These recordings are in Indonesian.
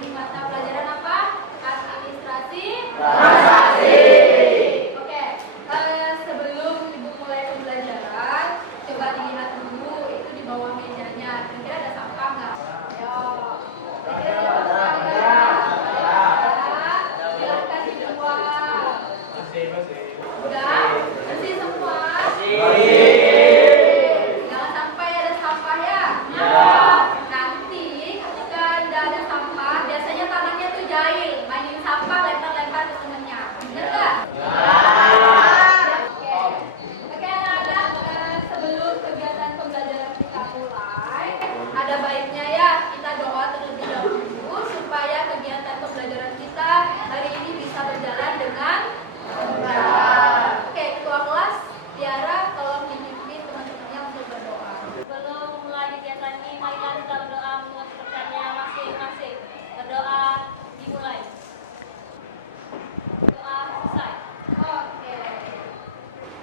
di mata pelajaran apa? Administrasi. Transaksi. Oke, sebelum Ibu mulai pembelajaran, coba dilihat dulu itu di bawah mejanya. Kira-kira ada sampah nggak? Ayo. Kira-kira ada sampah nggak? Ada. Silakan dibuang. Udah? Bersih semua? Jangan sampai ada sampah ya? Nanti ketika ada sampah, biasanya tangannya tuh jahil. Mainin sampah, lempar-lempar ke temennya. Bener nggak? Oke. Oke anak-anak, sebelum kegiatan pembelajaran kita mulai, ada baiknya ya kita doa terlebih dahulu supaya kegiatan pembelajaran kita hari ini bisa berjalan dengan lancar. Oke, ketua kelas Tiara tolong dipimpin teman-temannya untuk berdoa. Sebelum mulai kegiatan ini, marilah kita berdoa menurut kepercayaannya masing-masing. Berdoa dimulai. Doa selesai. Oke.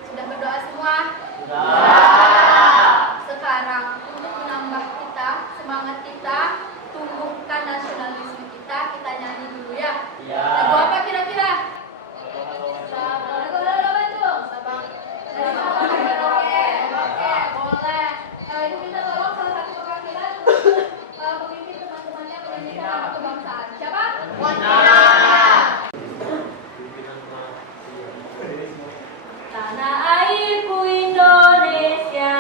Sudah berdoa semua? Sekarang untuk menambah kita, semangat kita, tumbuhkan nasionalisme kita nyanyi dulu ya. Lagu apa kira-kira? Lagu apa itu? Sabang. Oke, boleh. Ibu minta tolong salah satu perwakilan untuk memimpin teman-temannya menyanyikan lagu kebangsaan. Siapa? Tanah airku Indonesia,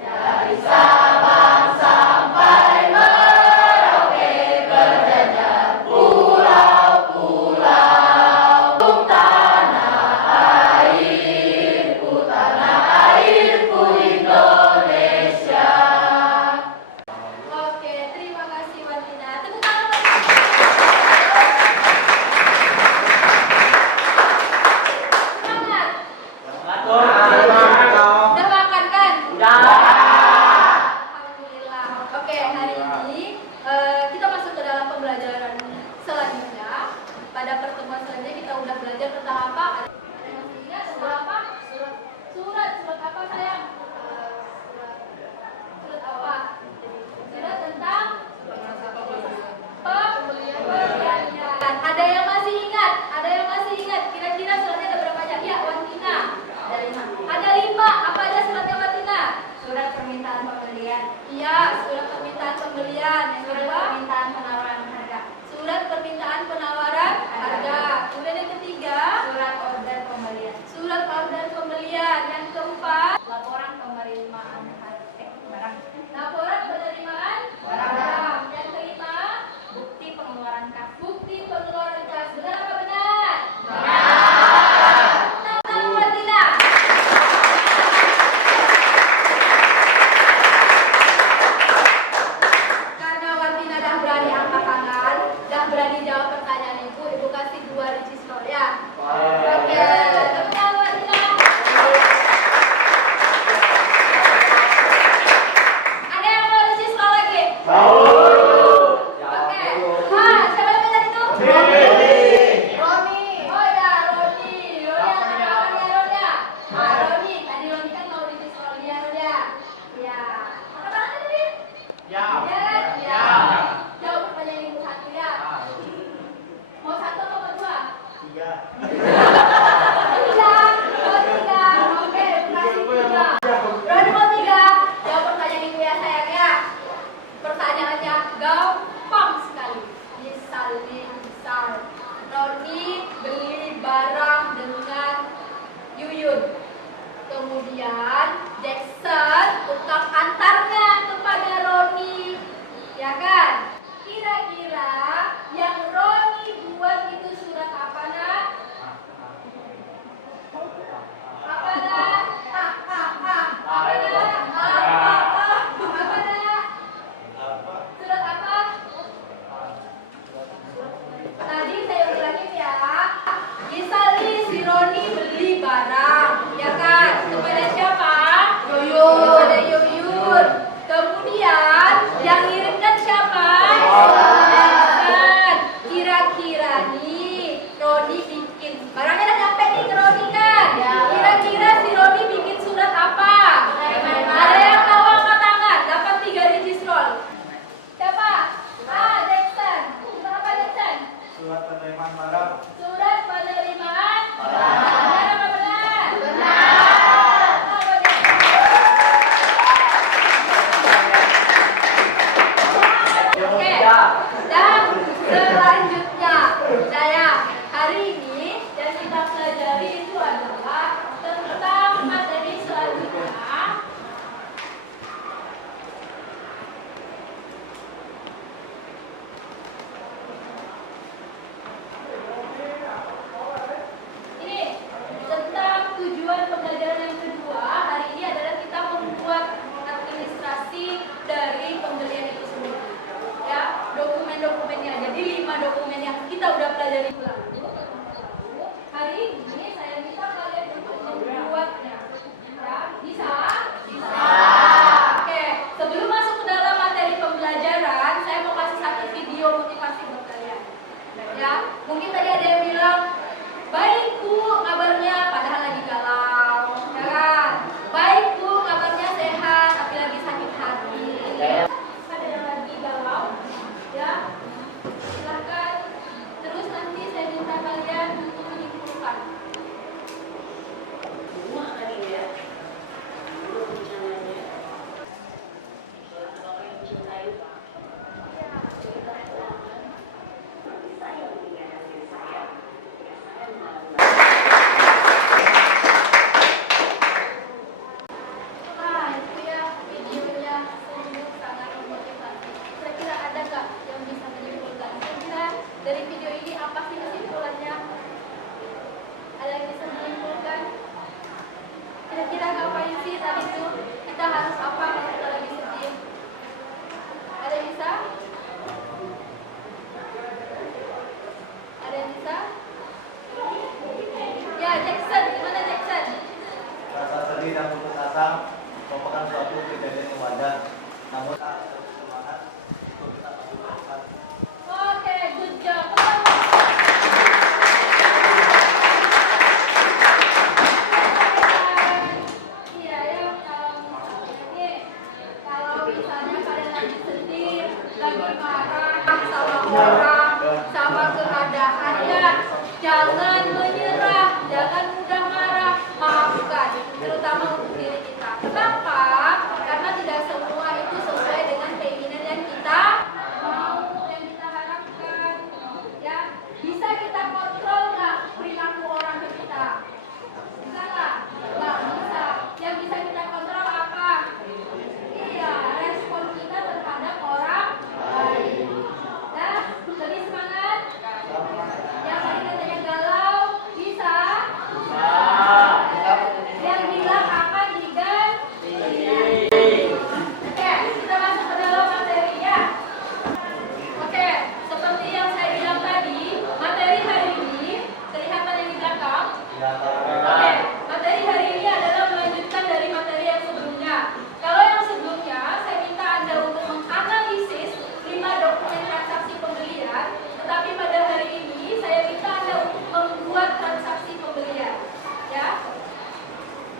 Dari Sabang sampai Merauke berjajar pulau-pulau. Tanah airku Indonesia. Oke, terima kasih Wanita. Tepuk tangan. dokumen yang kita udah pelajari lalu. Hari ini saya minta kalian untuk membuatnya. Ya, bisa? Bisa. Oke, sebelum masuk ke dalam materi pembelajaran, saya mau kasih satu video motivasi buat kalian. Ya, mungkin tadi ada yang bilang, baik Bu, kabarnya padahal lagi galau, ya kan? Baik Bu, kabarnya sehat tapi lagi sakit hati. Ada yang lagi galau, ya? Silahkan. Terus nanti saya minta kalian untuk menyimpulkan. Nah, itu ya videonya sungguh sangat memotivasi. Kira-kira ada nggak yang bisa menyimpulkan? Kira-kira dari video ini apa sih kesimpulannya? Ada yang bisa menyimpulkan? Kira-kira ngapain sih tadi tuh? Kita harus apa kalau kita lagi sedih? Ada yang bisa? Ada yang bisa? Ya, Jackson, gimana Jackson? Rasa sedih dan putus asa merupakan suatu kejadian yang wajar. Namun kita harus semangat untuk bisa maju ke depan. Oke, good job. Iya ya, kalau misalnya kalian lagi sedih, lagi marah sama orang, sama keadaan, ya jangan menyerah, jangan mudah marah, maafkan, terutama untuk diri kita. Kenapa? Karena tidak semua itu sesuai dengan keinginan yang kita mau, yang kita harapkan. Ya, bisa kita kontrol nggak perilaku orang ke kita? Bisa nggak? Nggak bisa. Yang bisa kita kontrol apa? Iya, respon kita terhadap orang lain. Nah, lebih semangat. Yang tadi katanya galau, bisa? Yang bilang akan diganti. Oke, kita masuk ke dalam materi ya. Oke, seperti yang saya bilang tadi, materi hari ini kelihatan yang di belakang. Oke, materi hari ini adalah melanjutkan dari materi yang sebelumnya. Kalau yang sebelumnya, saya minta Anda untuk menganalisis 5 dokumen transaksi pembelian, tetapi pada hari ini saya minta Anda untuk membuat transaksi pembelian. Ya.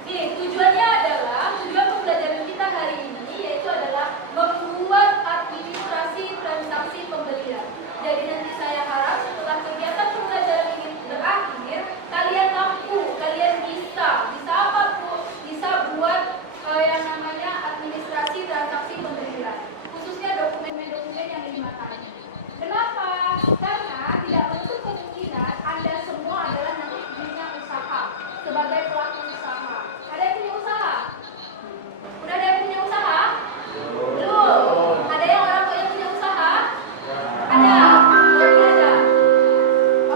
Nih, tujuannya adalah, tujuan pembelajaran kita hari ini yaitu adalah membuat administrasi transaksi pembelian. Jadi nanti saya harap setelah kegiatan pembelajaran ini berakhir, kalian mampu, kalian bisa apa Bu? Bisa buat yang namanya administrasi transaksi pembelian, khususnya dokumen-dokumen yang 5 tadi. Kenapa? Karena tidak menutup kemungkinan Anda semua adalah nanti punya usaha sebagai pelaku usaha. Ada yang punya usaha? Udah ada yang punya usaha? Belum. Ada yang orang tua yang punya usaha? Ada. Oke, ada.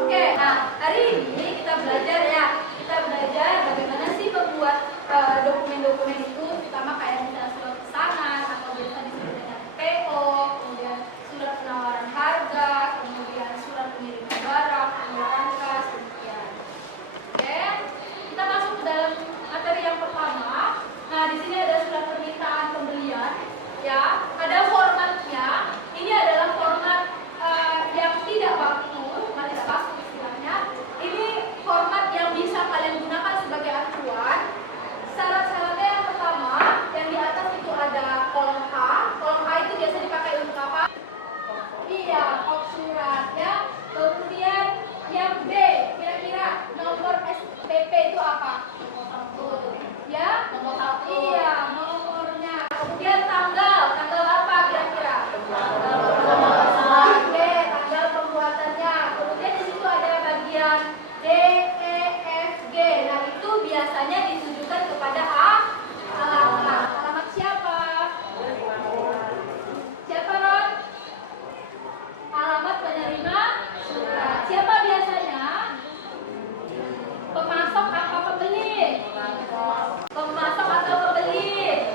Oke, nah hari ini kita belajar ya. Kita belajar bagaimana sih membuat dokumen-dokumen itu, terutama kayak misalnya surat pesanan atau biasa disebut dengan PO, kemudian surat penawaran harga, kemudian surat pengiriman barang, pengeluaran kas, demikian. Oke, kita masuk ke dalam materi yang pertama. Nah, di sini ada surat permintaan pembelian, ya. Ada formatnya. Ini adalah format yang tidak baku, bukan tidak baku istilahnya. Ini format yang bisa kalian gunakan sebagai acuan. Syarat-syaratnya yang pertama, yang di atas itu ada kolom H. Kolom H itu biasa dipakai untuk apa? Iya, kop surat ya. Kemudian yang B, kira-kira nomor SPP itu apa? Ya? Iya, nomornya. Kemudian tanggal apa kira-kira? Oke, tanggal pembuatannya. Kemudian di situ ada bagian D, E, F, G. Nah, itu biasanya ditujukan kepada alamat. Alamat siapa? Siapa, Ron? Alamat penerima surat. Siapa biasanya? Pemasok apa pembeli? Pemasok atau pembeli?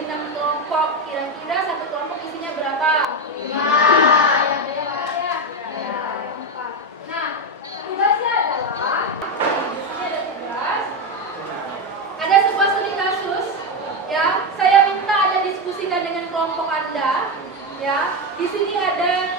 dari 6 kelompok. Kira-kira satu kelompok isinya berapa? 5. Ya, 4. Nah, tugasnya adalah di sini ada tugas. Ada sebuah studi kasus, ya. Saya minta Anda diskusikan dengan kelompok Anda, ya. Di sini ada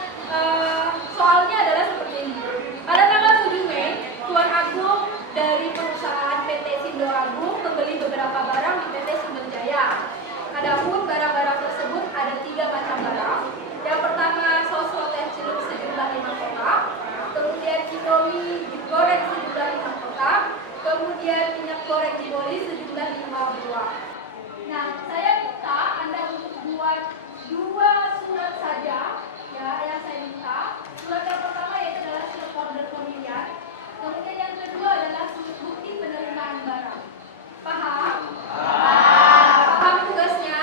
soalnya adalah seperti ini. Pada tanggal 7 Mei, Tuan Agung dari perusahaan PT Sindo Agung membeli beberapa barang di PT Sumberjaya. Adapun barang-barang tersebut ada 3 macam barang. Yang pertama, sos teh celup sejumlah 5 kotak, kemudian Indomie goreng sejumlah 5 kotak, kemudian minyak goreng jiboli sejumlah 5 buah. Nah, saya minta Anda untuk buat 2 surat saja, ya, yang saya minta. Surat yang pertama yaitu adalah surat order pemilihan. Kemudian yang kedua adalah surat bukti penerimaan barang. Paham? Paham tugasnya?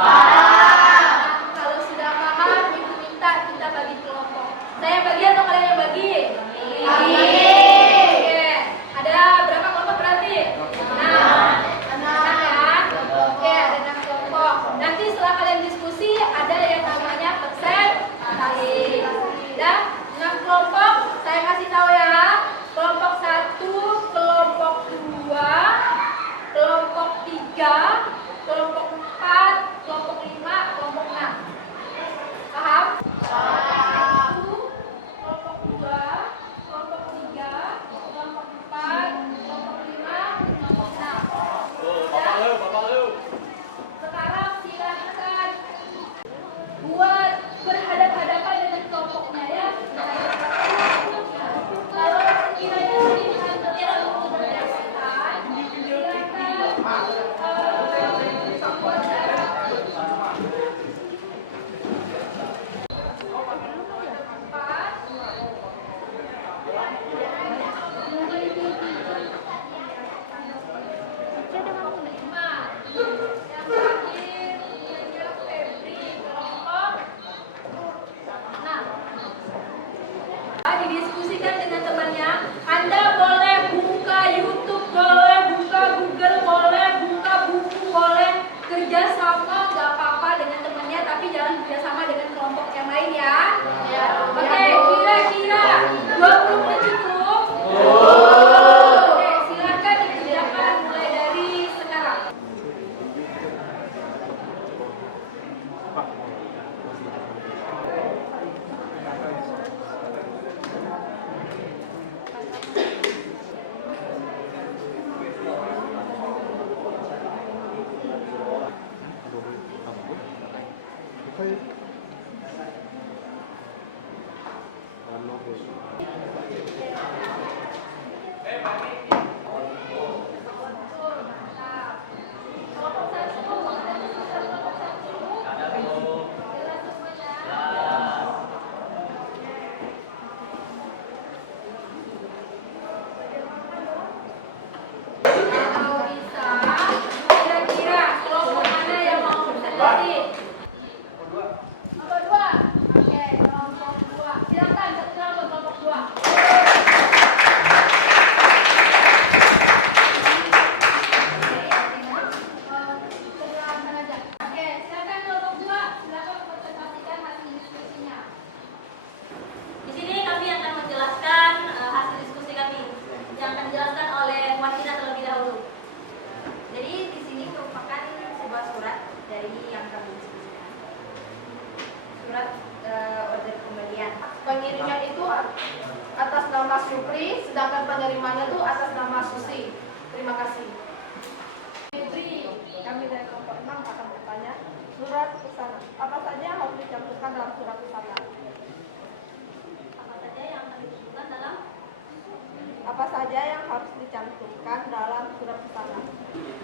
Nah, kalau sudah paham, Ibu minta kita bagi kelompok. Saya bagi atau kalian yang bagi? Oke. Ada berapa kelompok berarti? 6 kan? Oke, ada 6 kelompok. Nanti setelah kalian diskusi, ada yang namanya presentasi. Ya, 6 kelompok, saya kasih tahu ya. Kelompok 1, kelompok 2, kelompok 3, kelompok 4, kelompok 5, kelompok 6. Paham? Satu, kelompok 2, kelompok 3, kelompok 4, kelompok 5, kelompok 6. Sekarang silakan buat berhadapan-hadapan dengan kelompoknya ya. Kalau sekiranya pilihan kalian untuk berdasarkan, silakan buat jarak. Didiskusikan dengan temannya. Anda boleh buka YouTube, boleh buka Google, boleh buka buku, boleh kerja sama, nggak apa-apa dengan temannya, tapi jangan kerja sama dengan kelompok yang lain ya. Oke, kira-kira 20 menit cukup? Oke, silakan dikerjakan mulai dari sekarang. Kalau bisa, kira-kira kelompok mana yang mau presentasi? Kelompok 2. Oke, kelompok 2. Silakan satu kelompok 2. Oke, silakan kelompok 2. Silakan presentasikan hasil diskusinya. Di sini kami akan menjelaskan hasil diskusi kami yang akan dijelaskan oleh Martina terlebih dahulu. Jadi di sini merupakan sebuah surat dari yang kami diskusikan. Surat order pembelian. Pengirimnya itu atas nama Supri, sedangkan penerimanya itu atas nama Susi. Terima kasih. Fitri, kami dari kelompok 6 akan bertanya, surat pesanan. Apa saja yang harus dicantumkan dalam surat pesanan? Apa saja yang akan disebutkan dalam Apa saja yang harus dicantumkan dalam surat pesanan?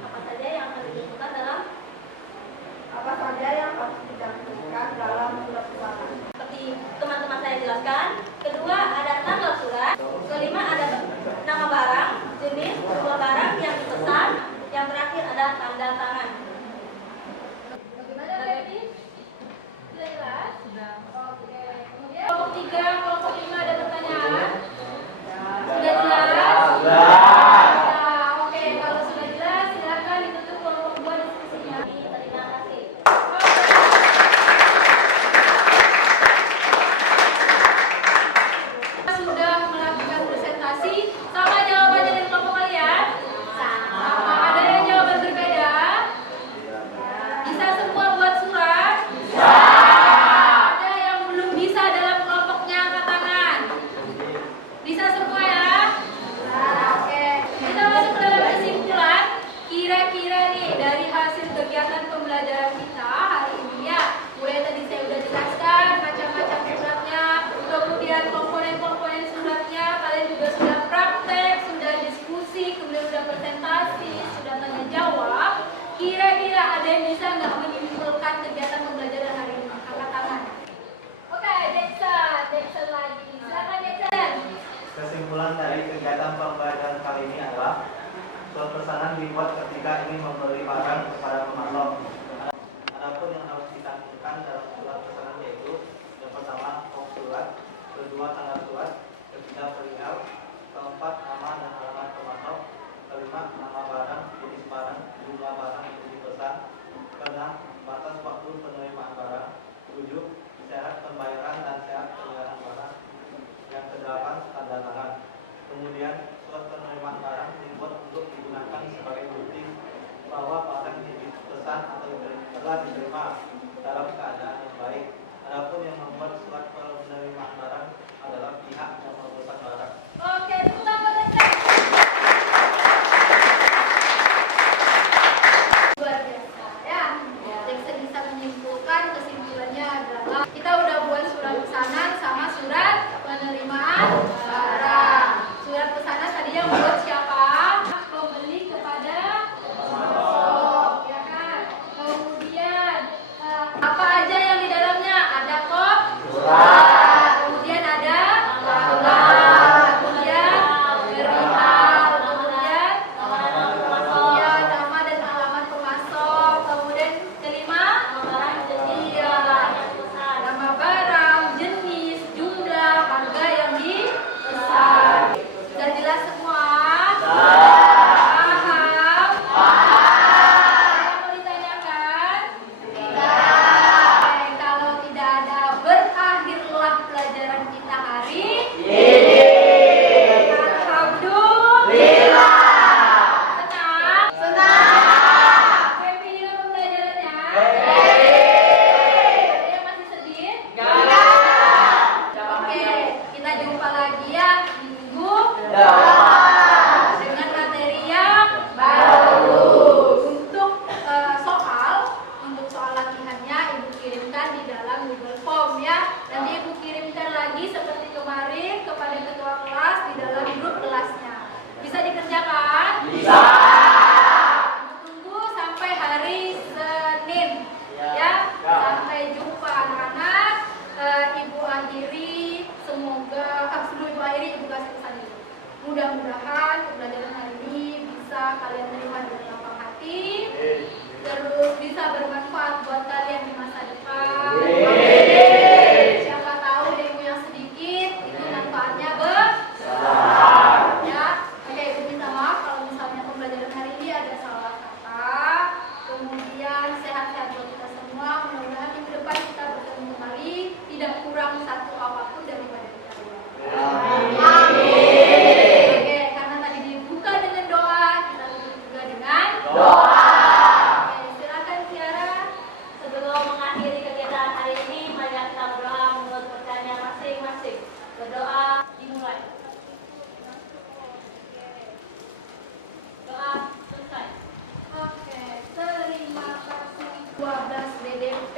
apa saja yang akan disebutkan dalam Apa saja yang harus dicantumkan dalam surat pesanan? seperti teman-teman saya jelaskan. Kedua ada tanggal surat. Kelima ada nama barang, jenis, jumlah barang yang dipesan. Yang terakhir ada tanda tangan. Bagaimana Fitri? Sudah jelas? Sudah. Oke. Kemudian kelompok 3, kelompok 5 ada pertanyaan? Sudah jelas? Nah, oke. Kalau sudah jelas, silakan ditutup kelompok 2 diskusinya. Terima kasih. dalam keadaan yang baik. Adapun yang membuat surat penerimaan barang adalah pihak yang memesan barang. Oke, tepuk tangan mereka. Luar biasa ya. Yang saya bisa menyimpulkan kesimpulannya adalah kita udah buat surat pesanan sama surat penerimaan barang. Surat pesanan tadi yang buat siapa? Pembeli kepada pemasok, ya kan? Kemudian apa aja yang di dalamnya? Ada kop, surat. Kemudian ada tanggal, kemudian perihal, kemudian ya nama dan alamat pemasok, kemudian kelima nama barang, jenis, jumlah, harga yang dipesan. Sudah jelas semua? Paham? Ada yang mau ditanyakan? Oke, kalau tidak ada, berakhirlah pelajaran kita hari ini. Alhamdulillah. Senang? Senang. Happy dengan pembelajarannya? Ada yang masih sedih? Oke, kita jumpa lagi ya minggu depan dengan materi yang baru. Untuk soal latihannya Ibu kirimkan di dalam Google Form ya. Nanti Ibu kirimkan lagi seperti kemarin kepada ketua kelas di dalam grup kelasnya. Bisa dikerjakan? Bisa. Tunggu sampai hari Senin ya. Sampai jumpa anak-anak. Ibu akhiri, semoga sebelum Ibu akhiri Ibu kasih pesan dulu. Mudah-mudahan pembelajaran hari ini bisa kalian terima dengan lapang hati, terus bisa bermanfaat buat kalian di masa depan. Siapa tahu ilmu yang sedikit itu manfaatnya besar. Ya, oke, Ibu minta maaf kalau misalnya pembelajaran hari ini ada salah kata. Kemudian sehat-sehat buat kita semua. Mudah-mudahan minggu depan kita bertemu kembali, tidak kurang satu apapun daripada kita dua. Oke, karena tadi dibuka dengan doa, kita tutup juga dengan doa. Oke, silakan Tiara. Sebelum mengakhiri kegiatan hari ini, mari kita berdoa menurut pertanyaan masing-masing. Berdoa dimulai. Doa selesai. Oke, terima kasih 12 BDP